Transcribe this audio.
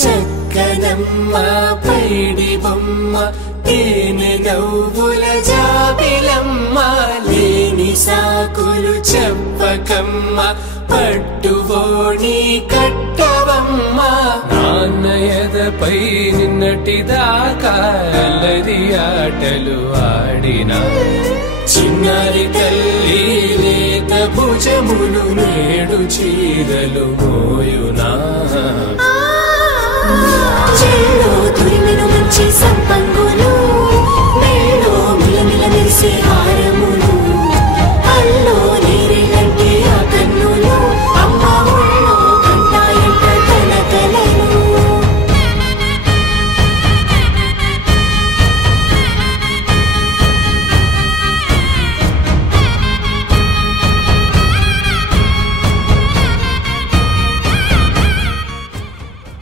చక్కనమ్మ పైడి బొమ్మ తేనె నవ్వుల జాబిలమ్మ లేని సాకులు చెప్పకమ్మ పట్టువోణి కట్టవమ్మ నాన్నయదపై నిన్నటిదాకా అల్లరి ఆటలు ఆడినా చిన్నారి తల్లి లేత భుజములు నేడు చీరలు మోయునా చెల్లో తురిమిన మంచి సంపంగులు